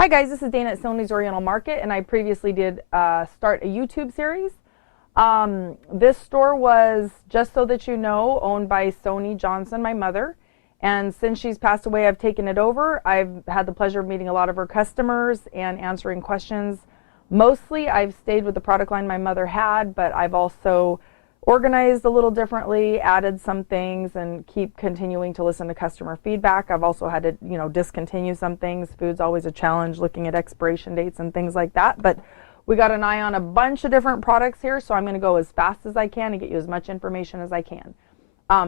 Hi guys, this is Dana at Sony's Oriental Market, and I previously did start a YouTube series. This store was, just so that you know, owned by Sony Johnson, my mother. And since she's passed away, I've taken it over. I've had the pleasure of meeting a lot of her customers and answering questions. Mostly I've stayed with the product line my mother had, but I've also organized a little differently, added some things, and keep continuing to listen to customer feedback. I've also had to, discontinue some things. Food's always a challenge, looking at expiration dates and things like that. But we got an eye on a bunch of different products here, so I'm going to go as fast as I can and get you as much information as I can.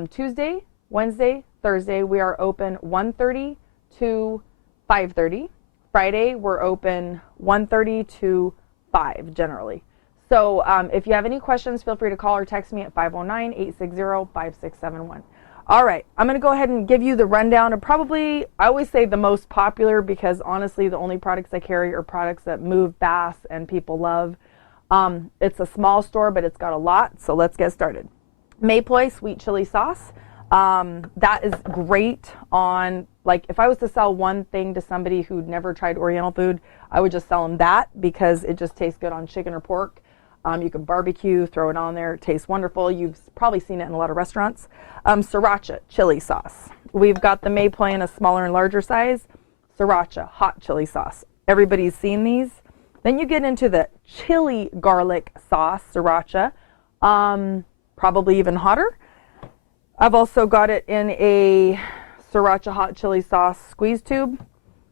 Tuesday, Wednesday, Thursday, we are open 1:30 to 5:30. Friday, we're open 1:30 to 5 generally. So if you have any questions, feel free to call or text me at 509-860-5671. All right, I'm going to go ahead and give you the rundown of probably, I always say the most popular, because honestly the only products I carry are products that move fast and people love. It's a small store, but it's got a lot, so let's get started. Mayploy sweet chili sauce. That is great on, like, if I was to sell one thing to somebody who'd never tried Oriental food, I would just sell them that, because it just tastes good on chicken or pork. You can barbecue, throw it on there. It tastes wonderful. You've probably seen it in a lot of restaurants. Sriracha chili sauce. We've got the Mayploy in a smaller and larger size. Sriracha hot chili sauce. Everybody's seen these. Then you get into the chili garlic sauce, sriracha, probably even hotter. I've also got it in a sriracha hot chili sauce squeeze tube.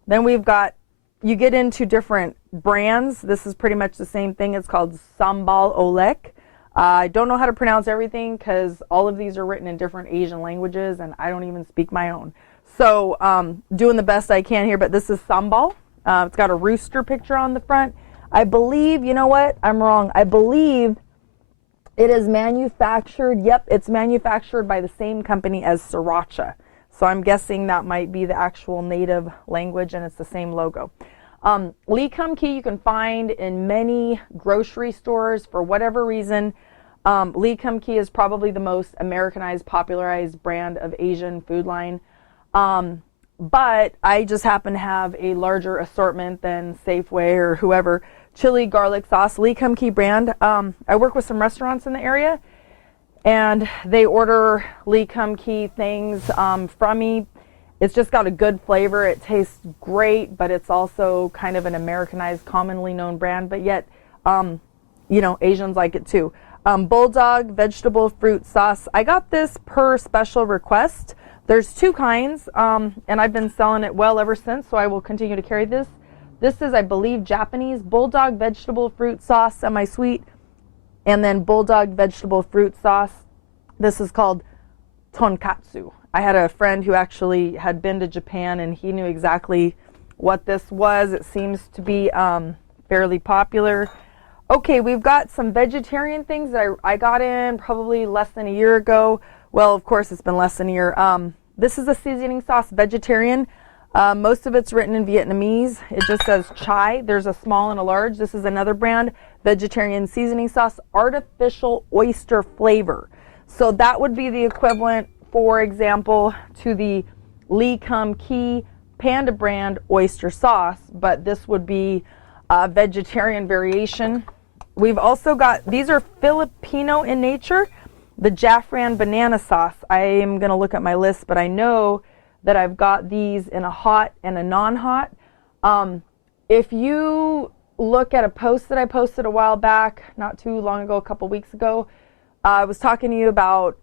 Then we've got, you get into different brands. This is pretty much the same thing. It's called Sambal Olek. I don't know how to pronounce everything because all of these are written in different Asian languages and I don't even speak my own. So doing the best I can here, but this is Sambal. It's got a rooster picture on the front. I believe, you know what? I'm wrong. I believe it is manufactured. Yep, it's manufactured by the same company as Sriracha. So I'm guessing that might be the actual native language and it's the same logo. Lee Kum Kee you can find in many grocery stores for whatever reason. Lee Kum Kee is probably the most Americanized, popularized brand of Asian food line. But I just happen to have a larger assortment than Safeway or whoever. Chili garlic sauce, Lee Kum Kee brand. I work with some restaurants in the area and they order Lee Kum Kee things from me. It's just got a good flavor. It tastes great, but it's also kind of an Americanized, commonly known brand, but yet, Asians like it too. Bulldog vegetable fruit sauce. I got this per special request. There's two kinds, and I've been selling it well ever since, so I will continue to carry this. This is, I believe, Japanese Bulldog vegetable fruit sauce, semi-sweet, and then Bulldog vegetable fruit sauce. This is called tonkatsu. I had a friend who actually had been to Japan and he knew exactly what this was. It seems to be fairly popular. Okay, we've got some vegetarian things that I got in probably less than a year ago. Well, of course, it's been less than a year. This is a seasoning sauce, vegetarian. Most of it's written in Vietnamese. It just says chai. There's a small and a large. This is another brand, vegetarian seasoning sauce, artificial oyster flavor. So that would be the equivalent, for example, to the Lee Kum Kee Panda brand oyster sauce, but this would be a vegetarian variation. We've also got, these are Filipino in nature, the Jaffran banana sauce. I am going to look at my list, but I know that I've got these in a hot and a non-hot. If you look at a post that I posted a while back, not too long ago, a couple weeks ago, I was talking to you about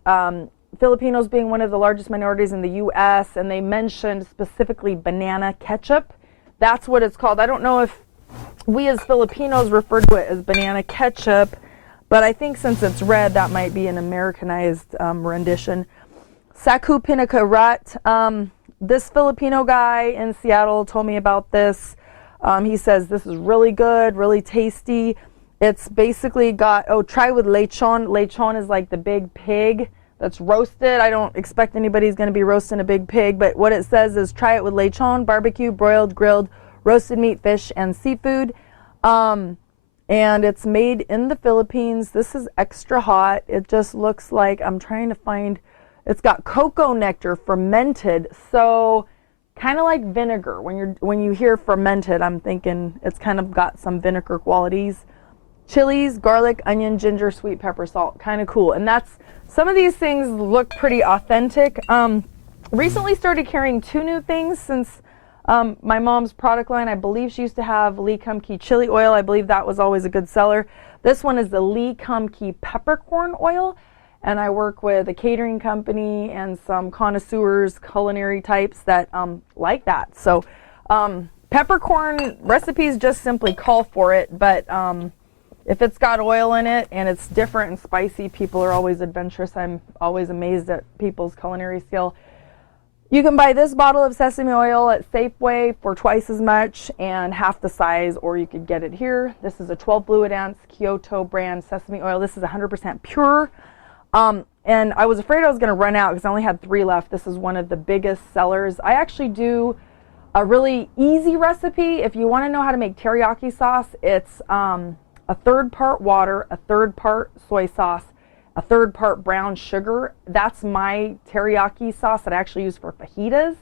Filipinos being one of the largest minorities in the U.S., and they mentioned specifically banana ketchup. That's what it's called. I don't know if we as Filipinos refer to it as banana ketchup, but I think since it's red, that might be an Americanized rendition. Saku Pinakarat. This Filipino guy in Seattle told me about this. He says this is really good, really tasty. It's basically got, try with lechon. Lechon is like the big pig that's roasted. I don't expect anybody's going to be roasting a big pig, but what it says is try it with lechon, barbecue, broiled, grilled, roasted meat, fish, and seafood. And it's made in the Philippines. This is extra hot. It just looks like, I'm trying to find, it's got cocoa nectar fermented. So kind of like vinegar. When you hear fermented, I'm thinking it's kind of got some vinegar qualities. Chilies, garlic, onion, ginger, sweet pepper, salt. Kind of cool. And that's, some of these things look pretty authentic. Recently started carrying 2 new things since my mom's product line. I believe she used to have Lee Kum Kee chili oil. I believe that was always a good seller. This one is the Lee Kum Kee peppercorn oil. And I work with a catering company and some connoisseurs, culinary types that like that. So peppercorn recipes just simply call for it. But if it's got oil in it and it's different and spicy, people are always adventurous. I'm always amazed at people's culinary skill. You can buy this bottle of sesame oil at Safeway for twice as much and half the size, or you could get it here. This is a 12 Fluid Ounce Kyoto brand sesame oil. This is 100% pure. And I was afraid I was going to run out because I only had 3 left. This is one of the biggest sellers. I actually do a really easy recipe. If you want to know how to make teriyaki sauce, it's a 1/3 part water, a 1/3 part soy sauce, a 1/3 part brown sugar. That's my teriyaki sauce that I actually use for fajitas.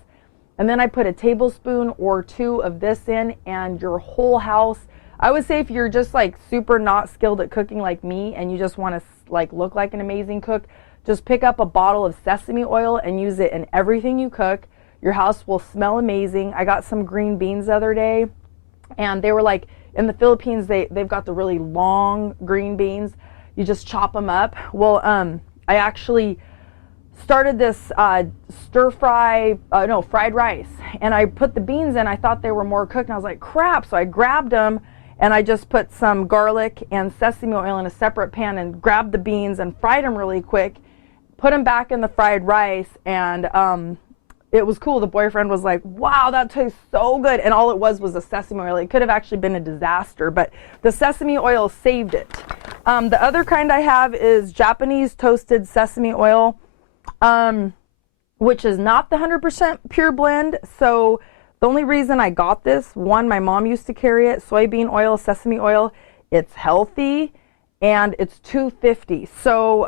And then I put a tablespoon or 2 of this in, and your whole house, I would say if you're just like super not skilled at cooking like me and you just want to like look like an amazing cook, just pick up a bottle of sesame oil and use it in everything you cook. Your house will smell amazing. I got some green beans the other day, and they were like, in the Philippines, they've got the really long green beans. You just chop them up. Well, I actually started this fried rice, and I put the beans in. I thought they were more cooked, and I was like, crap. So I grabbed them, and I just put some garlic and sesame oil in a separate pan and grabbed the beans and fried them really quick, put them back in the fried rice, and it was cool. The boyfriend was like, wow, that tastes so good. And all it was a sesame oil. It could have actually been a disaster, but the sesame oil saved it. The other kind I have is Japanese toasted sesame oil, which is not the 100% pure blend. So the only reason I got this, one, my mom used to carry it, soybean oil, sesame oil. It's healthy, and it's $2.50. So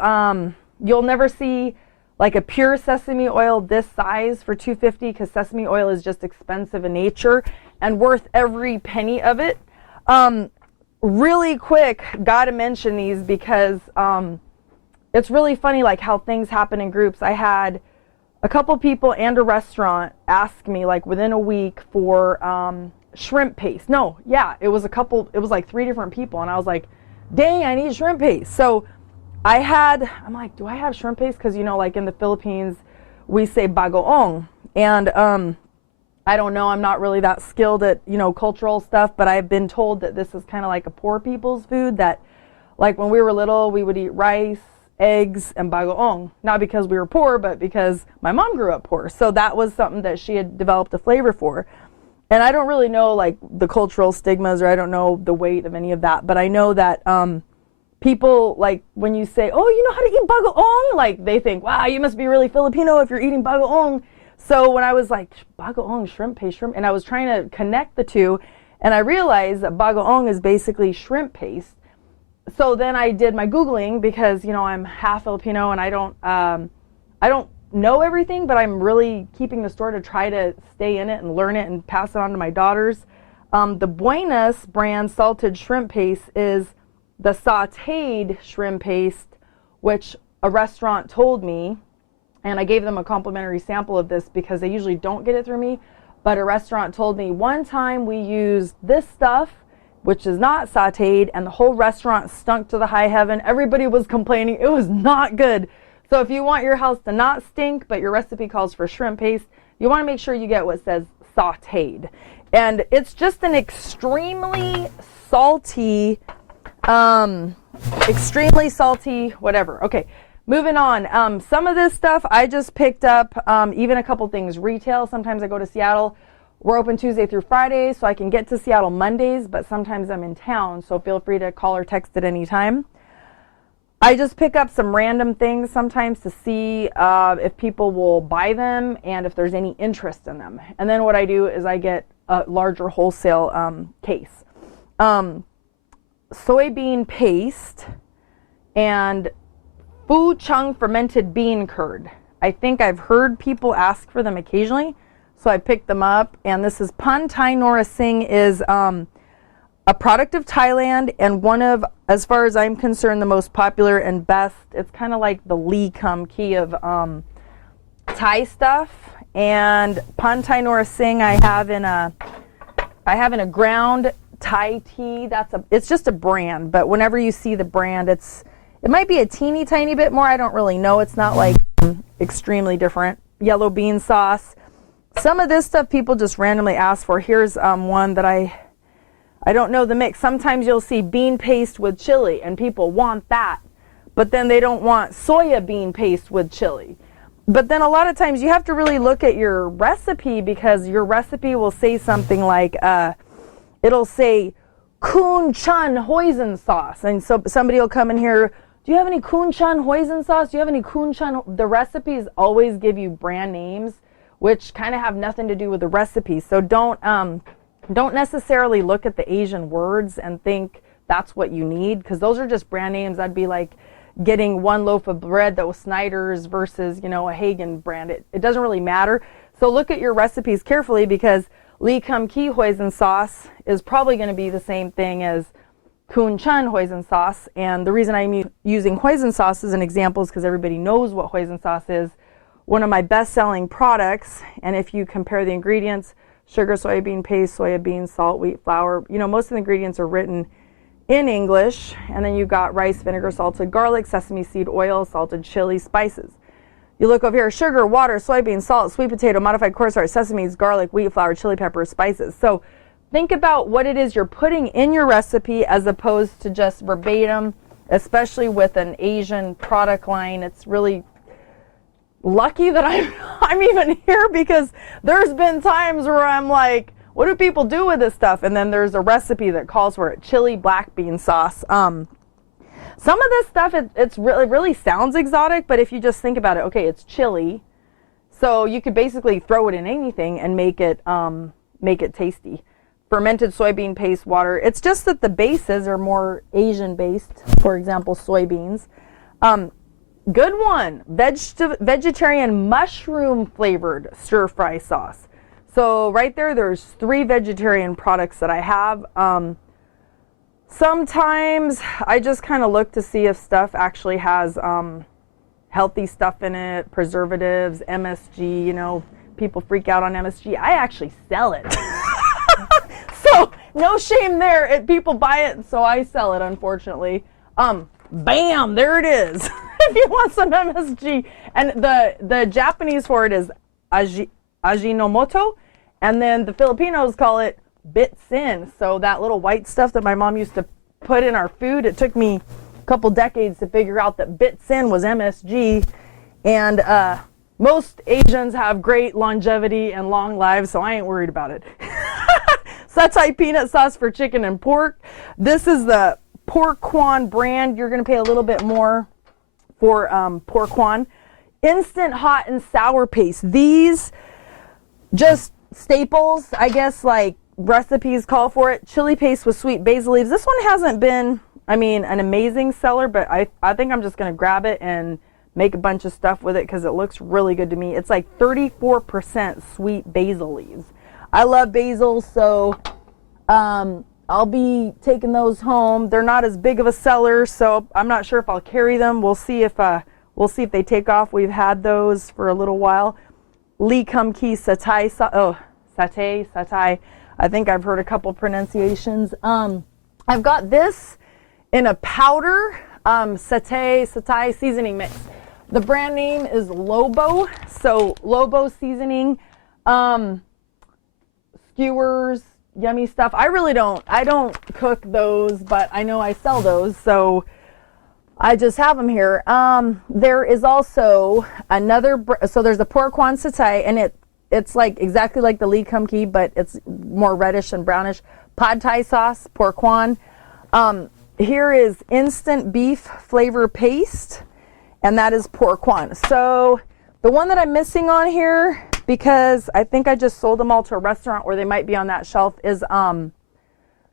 you'll never see like a pure sesame oil this size for $2.50 because sesame oil is just expensive in nature and worth every penny of it. Really quick, gotta mention these because it's really funny like how things happen in groups. I had a couple people and a restaurant ask me like within a week for shrimp paste. No, yeah, it was like 3 different people, and I was like, dang, I need shrimp paste. So I'm like, do I have shrimp paste? Because, you know, like in the Philippines, we say bagoong. And I don't know, I'm not really that skilled at, you know, cultural stuff, but I've been told that this is kind of like a poor people's food, that like when we were little, we would eat rice, eggs, and bagoong. Not because we were poor, but because my mom grew up poor. So that was something that she had developed a flavor for. And I don't really know like the cultural stigmas, or I don't know the weight of any of that, but I know that people, like when you say, oh, you know how to eat bagoong, like they think, wow, you must be really Filipino if you're eating bagoong. So when I was like, bagoong, shrimp paste, shrimp, and I was trying to connect the two, and I realized that bagoong is basically shrimp paste. So then I did my Googling because, you know, I'm half Filipino and I don't know everything, but I'm really keeping the store to try to stay in it and learn it and pass it on to my daughters. The Buenas brand salted shrimp paste is the sauteed shrimp paste, which a restaurant told me, and I gave them a complimentary sample of this because they usually don't get it through me, but a restaurant told me one time we used this stuff, which is not sauteed, and the whole restaurant stunk to the high heaven. Everybody was complaining. It was not good. So if you want your house to not stink, but your recipe calls for shrimp paste, you want to make sure you get what says sauteed. And it's just an extremely salty, whatever. Okay, moving on. Some of this stuff I just picked up, even a couple things retail. Sometimes I go to Seattle. We're open Tuesday through Friday, so I can get to Seattle Mondays, but sometimes I'm in town, so feel free to call or text at any time. I just pick up some random things sometimes to see if people will buy them and if there's any interest in them. And then what I do is I get a larger wholesale case. Soybean paste and Fu Chung fermented bean curd. I think I've heard people ask for them occasionally, so I picked them up. And this is Pan Thai Nora Singh is a product of Thailand, and one of, as far as I'm concerned, the most popular and best. It's kind of like the Lee Kum Kee of Thai stuff. And Pan Thai Nora Singh I have in a ground Thai tea. It's just a brand, but whenever you see the brand, it might be a teeny tiny bit more. I don't really know. It's not like extremely different. Yellow bean sauce. Some of this stuff people just randomly ask for. Here's one that I don't know the mix. Sometimes you'll see bean paste with chili and people want that, but then they don't want soya bean paste with chili. But then a lot of times you have to really look at your recipe, because your recipe will say something like, it'll say Kun Chun hoisin sauce. And so somebody will come in here, do you have any Kun Chun hoisin sauce? Do you have any Kun Chun? The recipes always give you brand names, which kind of have nothing to do with the recipe. So don't necessarily look at the Asian words and think that's what you need, because those are just brand names. That'd be like getting one loaf of bread that was Snyder's versus, a Hagen brand. It doesn't really matter. So look at your recipes carefully, because Lee Kum Kee hoisin sauce is probably going to be the same thing as Kun Chun hoisin sauce. And the reason I'm using hoisin sauce as an example is because everybody knows what hoisin sauce is. One of my best-selling products, and if you compare the ingredients, sugar, soybean paste, soya beans, salt, wheat flour, most of the ingredients are written in English. And then you got rice, vinegar, salted garlic, sesame seed oil, salted chili, spices. You look over here, sugar, water, soybeans, salt, sweet potato, modified cornstarch, sesame, garlic, wheat flour, chili pepper, spices. So think about what it is you're putting in your recipe as opposed to just verbatim, especially with an Asian product line. It's really lucky that I'm even here, because there's been times where I'm like, what do people do with this stuff? And then there's a recipe that calls for it, chili black bean sauce. Some of this stuff, it really sounds exotic, but if you just think about it, okay, it's chili, so you could basically throw it in anything and make it tasty. Fermented soybean paste, water. It's just that the bases are more Asian based. For example, soybeans. Good one, vegetarian mushroom flavored stir fry sauce. So right there's 3 vegetarian products that I have. Sometimes I just kind of look to see if stuff actually has healthy stuff in it, preservatives, MSG. People freak out on MSG. I actually sell it. So no shame there. People buy it, so I sell it, unfortunately. Bam, there it is. If you want some MSG. And the Japanese for it is Ajinomoto, and then the Filipinos call it bitsin. So that little white stuff that my mom used to put in our food, it took me a couple decades to figure out that bitsin was MSG. And most Asians have great longevity and long lives, so I ain't worried about it. Satay peanut sauce for chicken and pork. This is the part1 brand. You're going to pay a little bit more for part1. Instant hot and sour paste. These just staples, I guess, like recipes call for it. Chili paste with sweet basil leaves. This one hasn't been, an amazing seller, but I think I'm just going to grab it and make a bunch of stuff with it because it looks really good to me. It's like 34% sweet basil leaves. I love basil, so I'll be taking those home. They're not as big of a seller, so I'm not sure if I'll carry them. We'll see if they take off. We've had those for a little while. Lee Kum Kee satay. Satay. I think I've heard a couple pronunciations. I've got this in a powder satay seasoning mix. The brand name is Lobo. So Lobo seasoning, skewers, yummy stuff. I don't cook those, but I know I sell those, so I just have them here. There is also another, so there's a part1 satay, and it's like exactly like the Lee Kum Kee, but it's more reddish and brownish. Pad Thai sauce, part1. Here is instant beef flavor paste, and that is part1. So the one that I'm missing on here, because I think I just sold them all to a restaurant where they might be on that shelf, is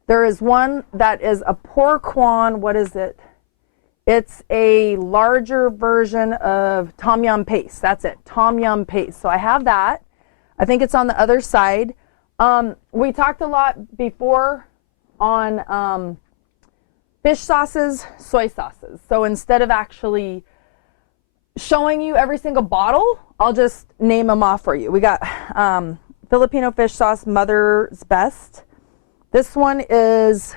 there is one that is a part1. What is it? It's a larger version of tom yum paste. That's it, tom yum paste. So I have that. I think it's on the other side. We talked a lot before on fish sauces, soy sauces. So instead of actually showing you every single bottle, I'll just name them off for you. We got Filipino fish sauce, Mother's Best. This one is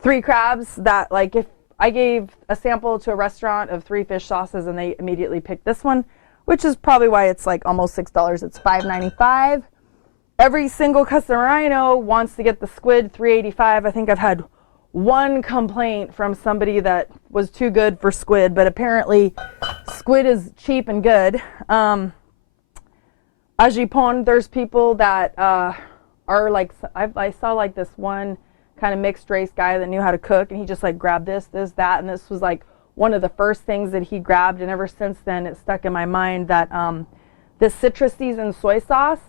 3 crabs that, like, if I gave a sample to a restaurant of 3 fish sauces and they immediately picked this one, which is probably why it's like almost $6. It's $5.95. Every single customer I know wants to get the squid, $3.85. I think I've had one complaint from somebody that was too good for squid, but apparently squid is cheap and good. Ajipon, there's people that are like, I saw like this one kind of mixed race guy that knew how to cook, and he just like grabbed this, that, and this was like one of the first things that he grabbed, and ever since then it stuck in my mind that this citrus seasoned soy sauce,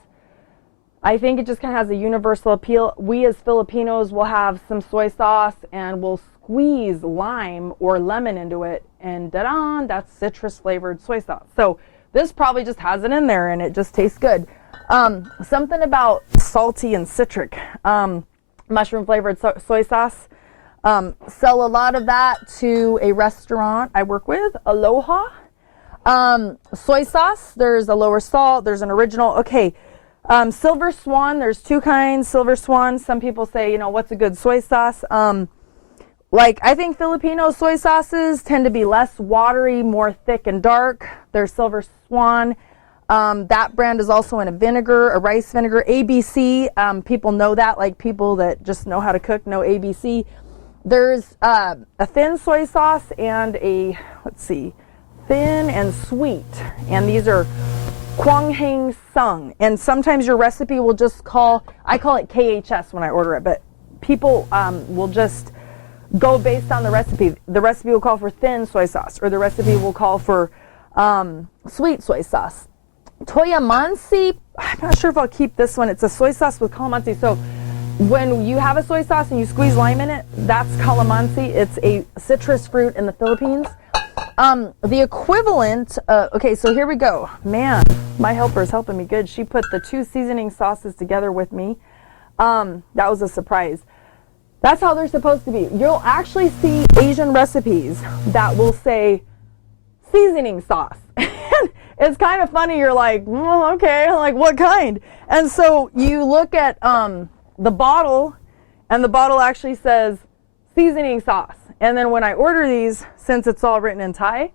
I think it just kind of has a universal appeal. We as Filipinos will have some soy sauce and we'll squeeze lime or lemon into it, and da-da, that's citrus flavored soy sauce. So this probably just has it in there and it just tastes good. Something about salty and citric. Mushroom flavored soy sauce. Sell a lot of that to a restaurant I work with, Aloha. Soy sauce, there's a lower salt, there's an original. Okay. Silver Swan, there's 2 kinds. Silver Swan, some people say, you know, what's a good soy sauce? Like, I think Filipino soy sauces tend to be less watery, more thick and dark. There's Silver Swan. That brand is also in a vinegar, a rice vinegar. ABC, people know that, like people that just know how to cook know ABC. There's a thin soy sauce and a, let's see, thin and sweet. And these are Kwanghang Sung, and sometimes your recipe will just I call it KHS when I order it, but people will just go based on the recipe. The recipe will call for thin soy sauce, or the recipe will call for sweet soy sauce. Toyamansi, I'm not sure if I'll keep this one. It's a soy sauce with calamansi. So when you have a soy sauce and you squeeze lime in it, that's calamansi. It's a citrus fruit in the Philippines. The equivalent, okay, so here we go. Man, my helper is helping me good. She put the 2 seasoning sauces together with me. That was a surprise. That's how they're supposed to be. You'll actually see Asian recipes that will say seasoning sauce. It's kind of funny. You're like, okay, like what kind? And so you look at the bottle, and the bottle actually says seasoning sauce. And then when I order these, since it's all written in Thai,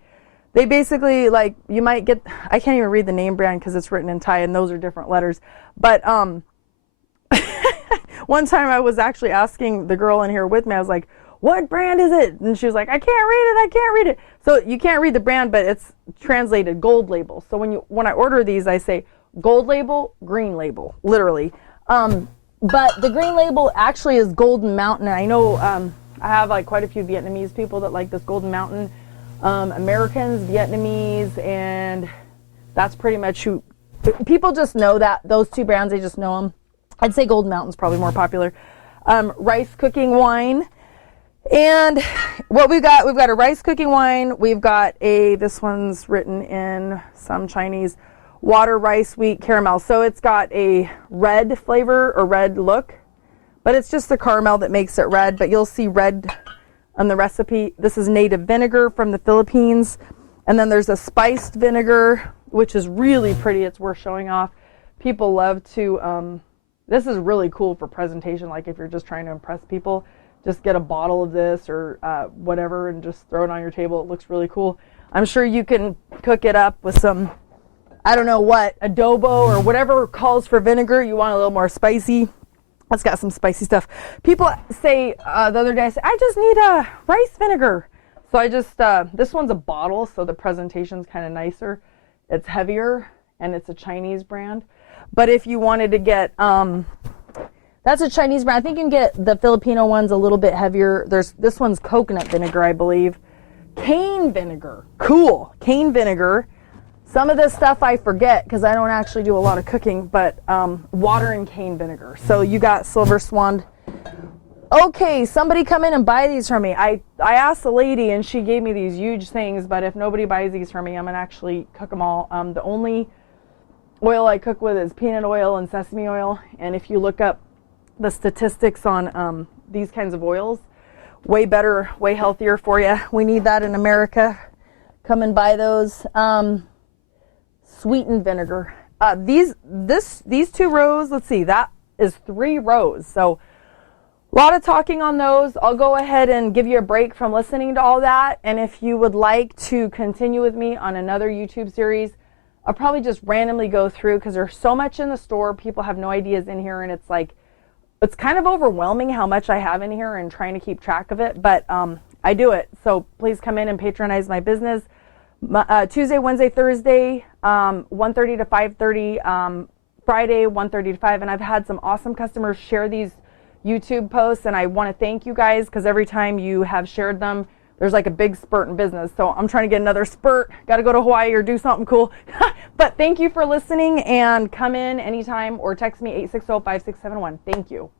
they basically, like, you might get, I can't even read the name brand because it's written in Thai and those are different letters. But one time I was actually asking the girl in here with me, I was like, what brand is it? And she was like, I can't read it. So you can't read the brand, but it's translated gold label. So when I order these, I say gold label, green label, literally. But the green label actually is Golden Mountain. And I know I have like quite a few Vietnamese people that like this Golden Mountain. Americans, Vietnamese, and that's pretty much who people just know. That those 2 brands, they just know them. I'd say Golden Mountain's probably more popular. Rice cooking wine, and what we've got a rice cooking wine. We've got this one's written in some Chinese, water, rice, wheat, caramel. So it's got a red flavor or red look, but it's just the caramel that makes it red. But you'll see red on the recipe. This is native vinegar from the Philippines. And then there's a spiced vinegar, which is really pretty. It's worth showing off. People love to, this is really cool for presentation. Like if you're just trying to impress people, just get a bottle of this or whatever and just throw it on your table. It looks really cool. I'm sure you can cook it up with some, I don't know what, adobo or whatever calls for vinegar. You want a little more spicy. It's got some spicy stuff. People say, the other day, I said, I just need a rice vinegar. So I just, this one's a bottle, so the presentation's kind of nicer. It's heavier, and it's a Chinese brand. But if you wanted to get, that's a Chinese brand. I think you can get the Filipino ones a little bit heavier. This one's coconut vinegar, I believe. Cane vinegar. Cool. Cane vinegar. Some of this stuff I forget because I don't actually do a lot of cooking, but water and cane vinegar. So you got Silver Swan. Okay, somebody come in and buy these from me. I asked the lady and she gave me these huge things, but if nobody buys these from me, I'm going to actually cook them all. The only oil I cook with is peanut oil and sesame oil. And if you look up the statistics on these kinds of oils, way better, way healthier for you. We need that in America. Come and buy those. Sweetened vinegar. These 2 rows, let's see, that is 3 rows. So a lot of talking on those. I'll go ahead and give you a break from listening to all that. And if you would like to continue with me on another YouTube series, I'll probably just randomly go through because there's so much in the store. People have no ideas in here, and it's like, it's kind of overwhelming how much I have in here and trying to keep track of it. But I do it. So please come in and patronize my business. Tuesday, Wednesday, Thursday, 1:30 to 5:30, Friday, 1:30 to 5. And I've had some awesome customers share these YouTube posts, and I want to thank you guys because every time you have shared them, there's like a big spurt in business. So I'm trying to get another spurt. Got to go to Hawaii or do something cool. But thank you for listening, and come in anytime or text me 860-5671. Thank you.